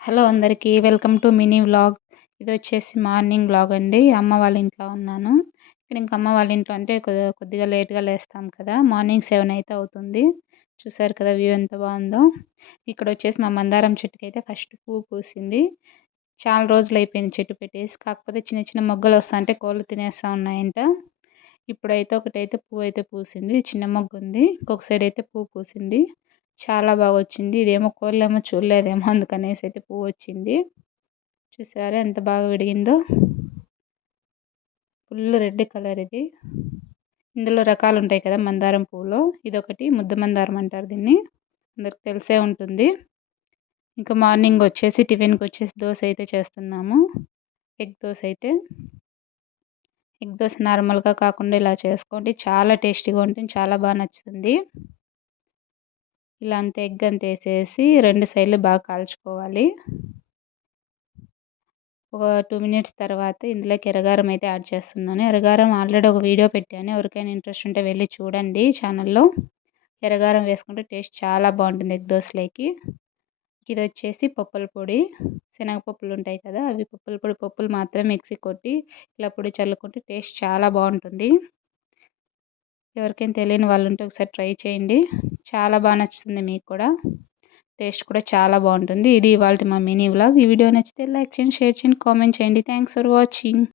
Hello అందరికీ welcome to mini vlog. ఇది వచ్చేసి మార్నింగ్ వ్లాగ్ అండి. అమ్మ వాళ్ళ ఇంట్లో ఉన్నాను. ఇక్కడ ఇంక అమ్మ వాళ్ళ ఇంట్లో అంటే కొద్దిగా లేట్గా లేస్తాం కదా, మార్నింగ్ 7 అయితే అవుతుంది. చూసారు కదా వ్యూ ఎంత బాగుందో. ఇక్కడ వచ్చేసి మా మందారం చెట్టుకి అయితే ఫస్ట్ పువ్వు పూసింది. చాలా రోజులు అయిపోయింది చెట్టు పెట్టేసి, కాకపోతే చిన్న చిన్న మొగ్గలు వస్తా అంటే కోళ్ళు తినేస్తూ ఉన్నాయంట. ఇప్పుడైతే ఒకటైతే పువ్వు అయితే పూసింది, చిన్న మొగ్గు ఉంది. ఇంకొక సైడ్ అయితే పువ్వు పూసింది, చాలా బాగా వచ్చింది. ఇదేమో కోళ్ళేమో చూడలేదేమో అందుకనేసి అయితే పువ్వు వచ్చింది. చూసారా ఎంత బాగా విడిగిందో, ఫుల్ రెడ్ కలర్ ఇది. ఇందులో రకాలు ఉంటాయి కదా మందారం పువ్వులో, ఇదొకటి ముద్ద మందారం అంటారు దీన్ని, అందరికి తెలిసే ఉంటుంది. ఇంకా మార్నింగ్ వచ్చేసి టిఫిన్కి వచ్చేసి దోశ అయితే చేస్తున్నాము. ఎగ్ దోశ అయితే, ఎగ్ దోశ నార్మల్గా కాకుండా ఇలా చేసుకోండి, చాలా టేస్టీగా ఉంటుంది, చాలా బాగా నచ్చుతుంది. ఇలా అంతా ఎగ్ అంత వేసేసి 2 సైడ్లు బాగా కాల్చుకోవాలి. ఒక 2 మినిట్స్ తర్వాత ఇందులోకి ఎర్రగారం అయితే యాడ్ చేస్తున్నాను. ఎర్రగారం ఆల్రెడీ ఒక వీడియో పెట్టాను, ఎవరికైనా ఇంట్రెస్ట్ ఉంటే వెళ్ళి చూడండి ఛానల్లో. ఎర్రగారం వేసుకుంటే టేస్ట్ చాలా బాగుంటుంది ఎగ్ దోశలోకి. ఇది వచ్చేసి పప్పుల పొడి, శనగపప్పులు ఉంటాయి కదా అవి పప్పుల పొడి, పప్పులు మాత్రం మిక్సీ కొట్టి ఇలా పొడి చల్లుకుంటే టేస్ట్ చాలా బాగుంటుంది. ఎవరికైనా తెలియని వాళ్ళు ఉంటే ఒకసారి ట్రై చేయండి, చాలా బాగా నచ్చుతుంది మీకు కూడా, టేస్ట్ కూడా చాలా బాగుంటుంది. ఇది ఇవాల్టి మా మినీ వ్లాగ్. ఈ వీడియో నచ్చితే లైక్ చేయండి, షేర్ చేయండి, కామెంట్ చేయండి. Thanks for watching.